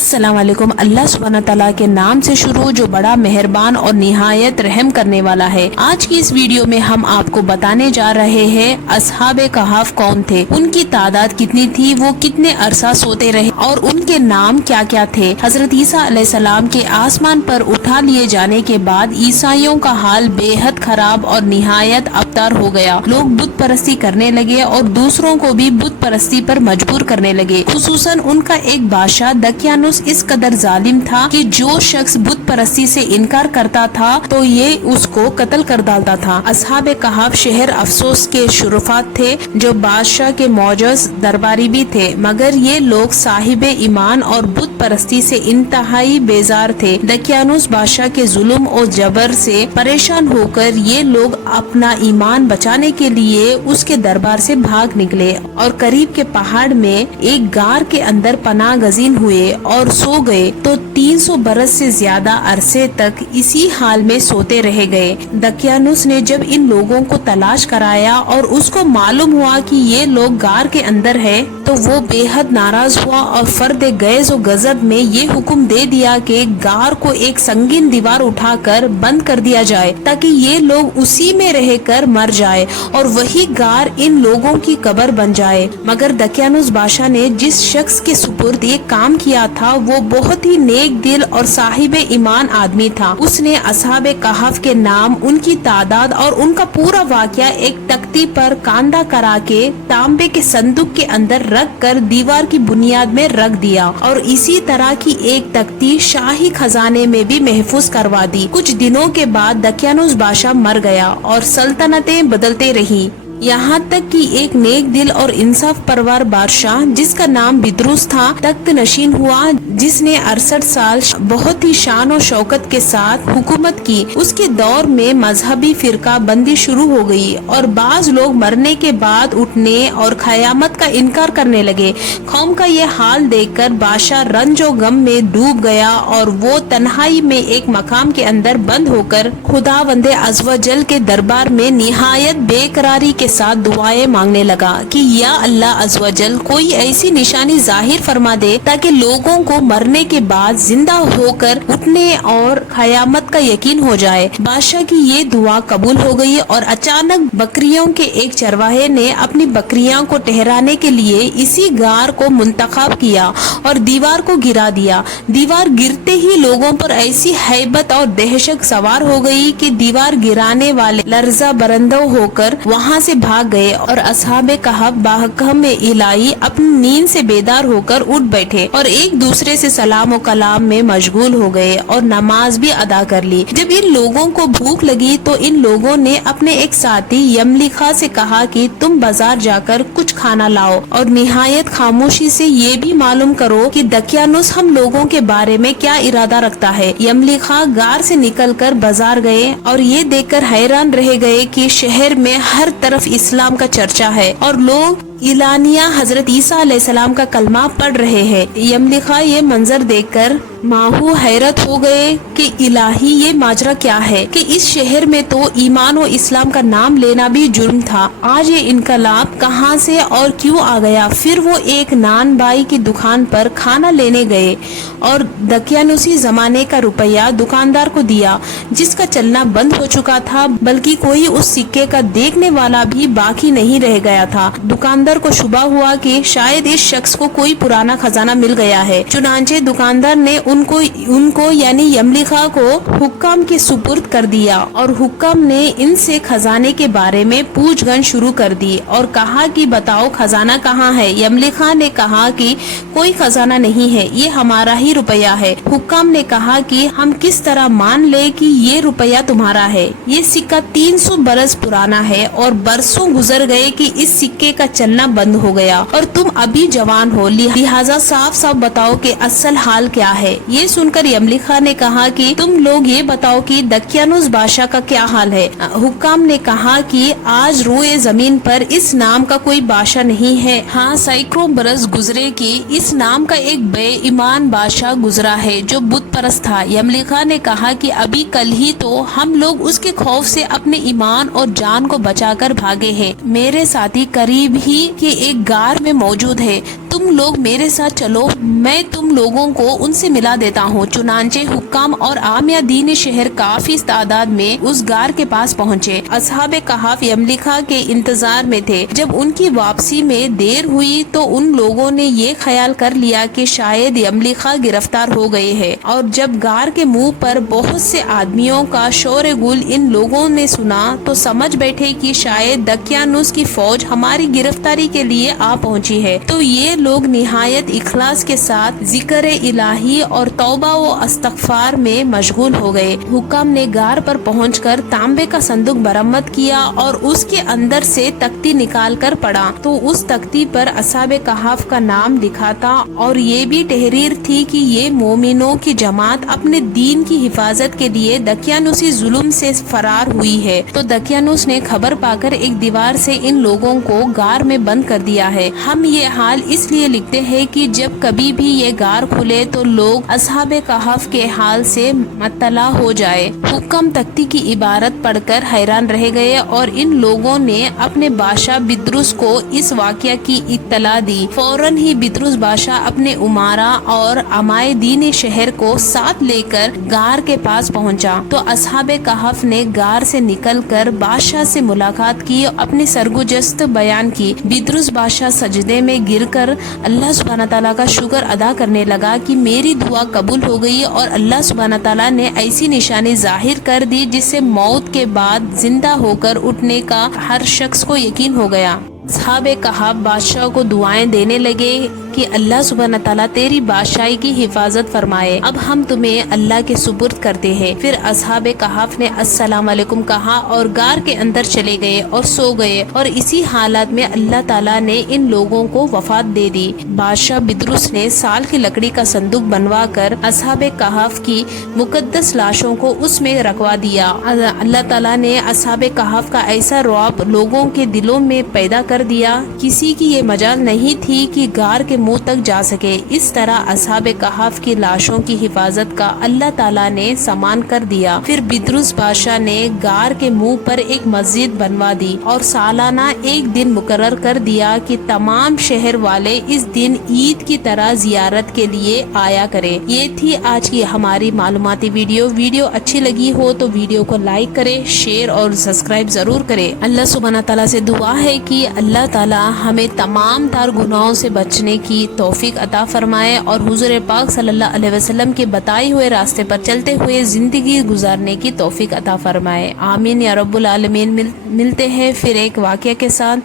अस्सलाम वालेकुम। अल्लाह सुब्हानहू तआला के नाम से शुरू जो बड़ा मेहरबान और निहायत रहम करने वाला है। आज की इस वीडियो में हम आपको बताने जा रहे हैं असहाबे कहफ कौन थे, उनकी तादाद कितनी थी, वो कितने अरसा सोते रहे और उनके नाम क्या क्या थे। हजरत ईसा अलैहिस्सलाम के आसमान पर उठा लिए जाने के बाद ईसाइयों का हाल बेहद खराब और निहायत अबतर हो गया। लोग बुत परस्ती करने लगे और दूसरों को भी बुत परस्ती पर मजबूर करने लगे। खुसूसन उनका एक बादशाह दकियानुस इस कदर जालिम था कि जो शख्स बुत परस्ती से इनकार करता था तो ये उसको कत्ल कर डालता था। असहाबे कहफ शहर अफसोस के शुरफात थे जो बादशाह के मौजूद दरबारी भी थे, मगर ये लोग साहिबे ईमान और बुत परस्ती से इंतहाई बेजार थे। दकियानुस बादशाह के जुल्म और जबर से परेशान होकर ये लोग अपना ईमान बचाने के लिए उसके दरबार से भाग निकले और करीब के पहाड़ में एक गार के अंदर पनाह गजीन हुए और सो गए तो 300 बरस से ज्यादा अरसे तक इसी हाल में सोते रह गए। दकियानुस ने जब इन लोगों को तलाश कराया और उसको मालूम हुआ कि ये लोग गार के अंदर है तो वो बेहद नाराज हुआ और फर्द गैज़ और गजब में ये हुक्म दे दिया कि गार को एक संगीन दीवार उठाकर बंद कर दिया जाए ताकि ये लोग उसी में रहकर मर जाए और वही गार इन लोगों की कब्र बन जाए। मगर दकियानुस बादशाह ने जिस शख्स के सुपुर्द ये काम किया था वो बहुत ही नेक दिल और साहिबे ईमान आदमी था। उसने असहाबे कहफ के नाम, उनकी तादाद और उनका पूरा वाकया एक तख्ती पर कांदा करा के तांबे के संदूक के अंदर रख कर दीवार की बुनियाद में रख दिया और इसी तरह की एक तख्ती शाही खजाने में भी महफूज करवा दी। कुछ दिनों के बाद दकियानुस बादशाह मर गया और सल्तनतें बदलते रही, यहाँ तक कि एक नेक दिल और इंसाफ परवर बादशाह जिसका नाम बिदरुस था तख्त नशीन हुआ, जिसने 68 साल बहुत ही शान और शौकत के साथ हुकूमत की। उसके दौर में मजहबी फिरका बंदी शुरू हो गई और बाज लोग मरने के बाद उठने और क़यामत का इनकार करने लगे। कौम का ये हाल देखकर बादशाह रंज और गम में डूब गया और वो तन्हाई में एक मकाम के अंदर बंद होकर खुदावंदे अज़्वजल के दरबार में निहायत बेकरारी के साथ दुआएं मांगने लगा कि या अल्लाह अज़्वजल कोई ऐसी निशानी जाहिर फरमा दे ताकि लोगों को मरने के बाद जिंदा होकर उठने और क़यामत का यकीन हो जाए। बादशाह की ये दुआ कबूल हो गई और अचानक बकरियों के एक चरवाहे ने अपनी बकरियां को ठहराने के लिए इसी गार को मुंतखब किया और दीवार को गिरा दिया। दीवार गिरते ही लोगों पर ऐसी हैबत और दहशत सवार हो गई कि दीवार गिराने वाले लर्जा बरंदो होकर वहाँ से भाग गए और असहाबे कहफ बाहकम इलाही अपनी नींद से बेदार होकर उठ बैठे और एक दूसरे से सलाम और कलाम में मशगूल हो गए और नमाज भी अदा कर ली। जब इन लोगों को भूख लगी तो इन लोगों ने अपने एक साथी यमलिखा से कहा कि तुम बाजार जाकर कुछ खाना लाओ और निहायत खामोशी से ये भी मालूम करो कि दकियानुस हम लोगों के बारे में क्या इरादा रखता है। यमलिखा गार से निकलकर बाजार गए और ये देखकर हैरान रह गए कि शहर में हर तरफ इस्लाम का चर्चा है और लोग इलानिया हजरत ईसा अलैहिस्सलाम का कलमा पढ़ रहे हैं। यमलिखा ये मंजर देखकर माहू हैरत हो गए कि इलाही ये माजरा क्या है कि इस शहर में तो ईमान और इस्लाम का नाम लेना भी जुर्म था, आज ये इनकलाब कहाँ से और क्यों आ गया। फिर वो एक नान बाई की दुकान पर खाना लेने गए और दकियानुसी जमाने का रुपया दुकानदार को दिया जिसका चलना बंद हो चुका था, बल्कि कोई उस सिक्के का देखने वाला भी बाकी नहीं रह गया था। दुकानदार को शुबा हुआ कि शायद इस शख्स को कोई पुराना खजाना मिल गया है। चुनांचे दुकानदार ने उनको यानी यमलिखा को हुक्म के सुपुर्द कर दिया और हुक्म ने इनसे खजाने के बारे में पूछगछ शुरू कर दी और कहा कि बताओ खजाना कहाँ है। यमलिखा ने कहा कि कोई खजाना नहीं है, ये हमारा ही रुपया है। हुक्म ने कहा कि हम किस तरह मान ले कि ये रुपया तुम्हारा है। ये सिक्का 300 बरस पुराना है और बरसों गुजर गए कि इस सिक्के का चलना बंद हो गया और तुम अभी जवान हो, लिहाजा साफ साफ बताओ कि असल हाल क्या है। ये सुनकर यमलिखा ने कहा कि तुम लोग ये बताओ कि दकियानुस बादशाह का क्या हाल है। हुक्म ने कहा कि आज रोए जमीन पर इस नाम का कोई बादशाह नहीं है। हाँ, सैकड़ों बरस गुजरे कि इस नाम का एक बेईमान बादशाह بادشاہ گزرا ہے جو بت پرست تھا۔ یملیکا نے کہا کہ ابھی کل ہی تو ہم لوگ اس کے خوف سے اپنے ایمان اور جان کو بچا کر بھاگے ہیں۔ میرے ساتھی قریب ہی کے ایک غار میں موجود ہے، تم لوگ میرے ساتھ چلو، میں تم لوگوں کو ان سے ملا دیتا ہوں۔ چنانچہ حکام اور عامیدین شہر کافی تعداد میں اس غار کے پاس پہنچے۔ اصحاب کہف یملیکا کے انتظار میں تھے۔ جب ان کی واپسی میں دیر ہوئی تو ان لوگوں نے یہ خیال کر لیا کہ شاید یملیکا گرفتار ہو گئے ہیں، اور جب غار کے منہ پر بہت سے آدمیوں کا شور گل ان لوگوں نے سنا تو سمجھ بیٹھے کہ شاید دقیانوس کی فوج ہماری گرفتاری کے لیے آ پہنچی ہے۔ تو یہ لوگ نہایت اخلاص کے ساتھ ذکر الہی اور توبہ و استغفار میں مشغول ہو گئے۔ حکام نے غار پر پہنچ کر تانبے کا صندوق برآمد کیا اور اس کے اندر سے تختی نکال کر پڑھا تو اس تختی پر اصحاب کہف کا نام لکھا تھا، اور یہ بھی تحریر تھی کہ یہ مومنوں کی جماعت اپنے دین کی حفاظت کے لیے دقیانوسی ظلم سے فرار ہوئی ہے۔ تو دقیانوس نے خبر پا کر ایک دیوار سے ان لوگوں کو غار میں بند کر دیا ہے۔ ہم یہ حال اس لیے لکھتے ہیں کہ جب کبھی بھی یہ غار کھلے تو لوگ اصحاب کہف کے حال سے مطلع ہو جائے۔ حکم تختی کی عبارت پڑھ کر حیران رہ گئے، اور ان لوگوں نے اپنے بادشاہ بدرس کو اس واقعہ کی اطلاع دی۔ فوراً ہی بدرس بادشاہ اپنے امراء اور عمائدین شہر کو ساتھ لے کر غار کے پاس پہنچا تو اصحاب کہف نے غار سے نکل کر بادشاہ سے ملاقات کی، اپنی سرگزشت بیان کی۔ بدرس بادشاہ سجدے میں گر کر اللہ سبحانہ تعالیٰ کا شکر ادا کرنے لگا کہ میری دعا قبول ہو گئی، اور اللہ سبحانہ تعالیٰ نے ایسی نشانی ظاہر کر دی جس سے موت کے بعد زندہ ہو کر اٹھنے کا ہر شخص کو یقین ہو گیا۔ اصحاب کہف بادشاہ کو دعائیں دینے لگے کہ اللہ سبحانہ تعالیٰ تیری بادشاہی کی حفاظت فرمائے، اب ہم تمہیں اللہ کے سپرد کرتے ہیں۔ پھر اصحاب کہف نے السلام علیکم کہا اور غار کے اندر چلے گئے اور سو گئے، اور اسی حالت میں اللہ تعالیٰ نے ان لوگوں کو وفات دے دی۔ بادشاہ بدرس نے سال کی لکڑی کا صندوق بنوا کر اصحاب کہف کی مقدس لاشوں کو اس میں رکھوا دیا۔ اللہ تعالیٰ نے اصحاب کہف کا ایسا رعب لوگوں کے دلوں میں پیدا کر دیا، کسی کی یہ مجال نہیں تھی کہ غار کے منہ تک جا سکے۔ اس طرح اصحاب کہف کی لاشوں کی حفاظت کا اللہ تعالیٰ نے سامان کر دیا۔ پھر بدرس بادشاہ نے غار کے منہ پر ایک مسجد بنوا دی اور سالانہ ایک دن مقرر کر دیا کہ تمام شہر والے اس دن عید کی طرح زیارت کے لیے آیا کریں۔ یہ تھی آج کی ہماری معلوماتی ویڈیو اچھی لگی ہو تو ویڈیو کو لائک کریں، شیئر اور سبسکرائب ضرور کریں۔ اللہ سبحانہ تعالیٰ سے دعا ہے کہ اللہ تعالیٰ ہمیں تمام تر گناہوں سے بچنے کی توفیق عطا فرمائے، اور حضور پاک صلی اللہ علیہ وسلم کے بتائے ہوئے راستے پر چلتے ہوئے زندگی گزارنے کی توفیق عطا فرمائے۔ آمین یا رب العالمین۔ ملتے ہیں پھر ایک واقعہ کے ساتھ۔